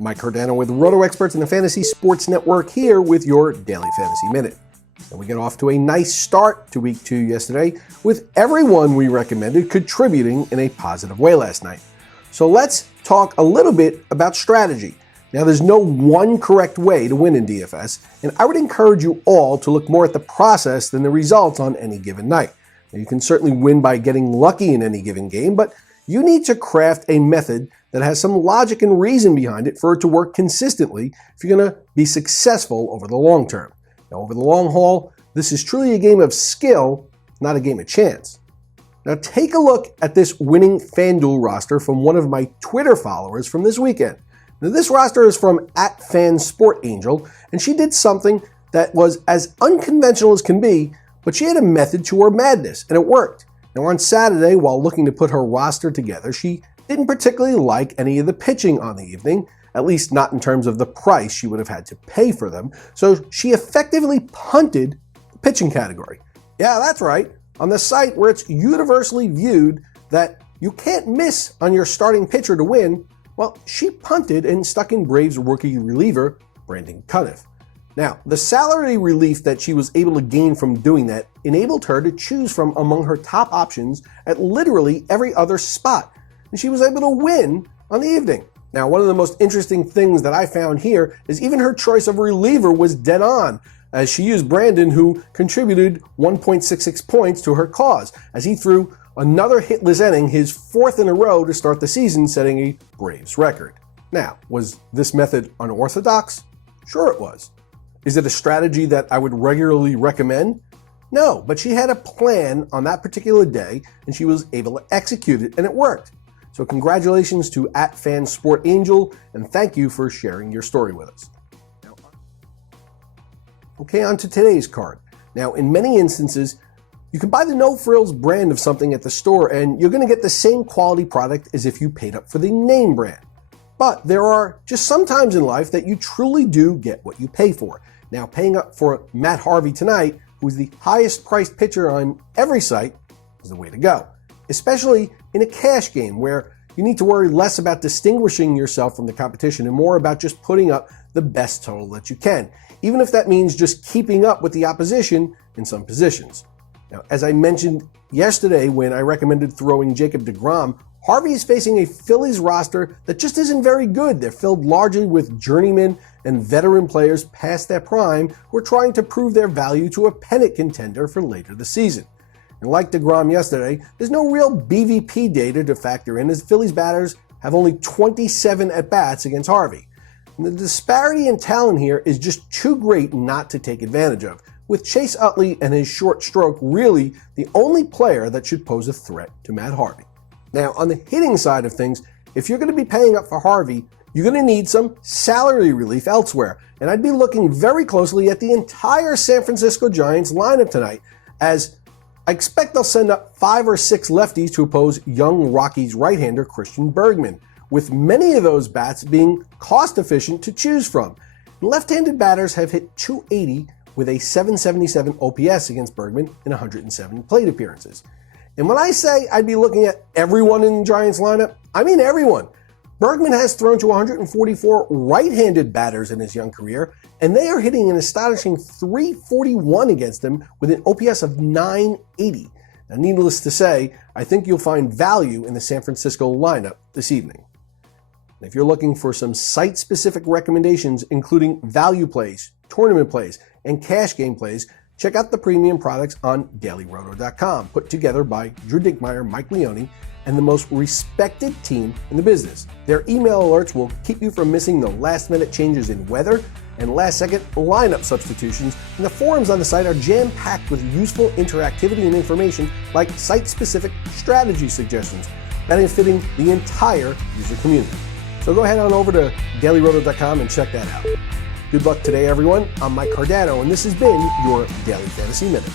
Mike Cardano with RotoExperts and the Fantasy Sports Network here with your Daily Fantasy Minute. And we get off to a nice start to Week 2 yesterday with everyone we recommended contributing in a positive way last night. So let's talk a little bit about strategy. Now, there's no one correct way to win in DFS, and I would encourage you all to look more at the process than the results on any given night. Now, you can certainly win by getting lucky in any given game, but you need to craft a method that has some logic and reason behind it for it to work consistently if you're going to be successful over the long term. Now, over the long haul, this is truly a game of skill, not a game of chance. Now, take a look at this winning FanDuel roster from one of my Twitter followers from this weekend. Now, this roster is from @FanSportAngel, and she did something that was as unconventional as can be, but she had a method to her madness, and it worked. Now, on Saturday, while looking to put her roster together, she didn't particularly like any of the pitching on the evening, at least not in terms of the price she would have had to pay for them, so she effectively punted the pitching category. Yeah, that's right. On the site where it's universally viewed that you can't miss on your starting pitcher to win, well, she punted and stuck in Braves rookie reliever Brandon Cuniff. Now, the salary relief that she was able to gain from doing that enabled her to choose from among her top options at literally every other spot, and she was able to win on the evening. Now, one of the most interesting things that I found here is even her choice of reliever was dead on, as she used Brandon, who contributed 1.66 points to her cause, as he threw another hitless inning, his fourth in a row to start the season, setting a Braves record. Now, was this method unorthodox? Sure it was. Is it a strategy that I would regularly recommend? No, but she had a plan on that particular day, and she was able to execute it, and it worked. So congratulations to @FanSportAngel, and thank you for sharing your story with us. Okay, on to today's card. Now, in many instances, you can buy the No Frills brand of something at the store, and you're going to get the same quality product as if you paid up for the name brand. But there are just some times in life that you truly do get what you pay for. Now, paying up for Matt Harvey tonight, who's the highest priced pitcher on every site, is the way to go. Especially in a cash game where you need to worry less about distinguishing yourself from the competition and more about just putting up the best total that you can, even if that means just keeping up with the opposition in some positions. Now, as I mentioned yesterday when I recommended throwing Jacob deGrom, Harvey is facing a Phillies roster that just isn't very good. They're filled largely with journeymen and veteran players past their prime who are trying to prove their value to a pennant contender for later this season. And like deGrom yesterday, there's no real BVP data to factor in, as Phillies batters have only 27 at-bats against Harvey. And the disparity in talent here is just too great not to take advantage of, with Chase Utley and his short stroke really the only player that should pose a threat to Matt Harvey. Now, on the hitting side of things, if you're going to be paying up for Harvey, you're going to need some salary relief elsewhere. And I'd be looking very closely at the entire San Francisco Giants lineup tonight, as I expect they'll send up 5 or 6 lefties to oppose young Rockies right-hander Christian Bergman, with many of those bats being cost-efficient to choose from. Left-handed batters have hit .280 with a .777 OPS against Bergman in 107 plate appearances. And when I say I'd be looking at everyone in the Giants lineup, I mean everyone. Bergman has thrown to 144 right-handed batters in his young career, and they are hitting an astonishing .341 against him with an OPS of .980. Now, needless to say, I think you'll find value in the San Francisco lineup this evening. And if you're looking for some site-specific recommendations, including value plays, tournament plays, and cash game plays, check out the premium products on DailyRoto.com, put together by Drew Dinkmeyer, Mike Leone, and the most respected team in the business. Their email alerts will keep you from missing the last-minute changes in weather and last-second lineup substitutions, and the forums on the site are jam-packed with useful interactivity and information like site-specific strategy suggestions, benefiting the entire user community. So go ahead on over to DailyRoto.com and check that out. Good luck today, everyone. I'm Mike Cardano, and this has been your Daily Fantasy Minute.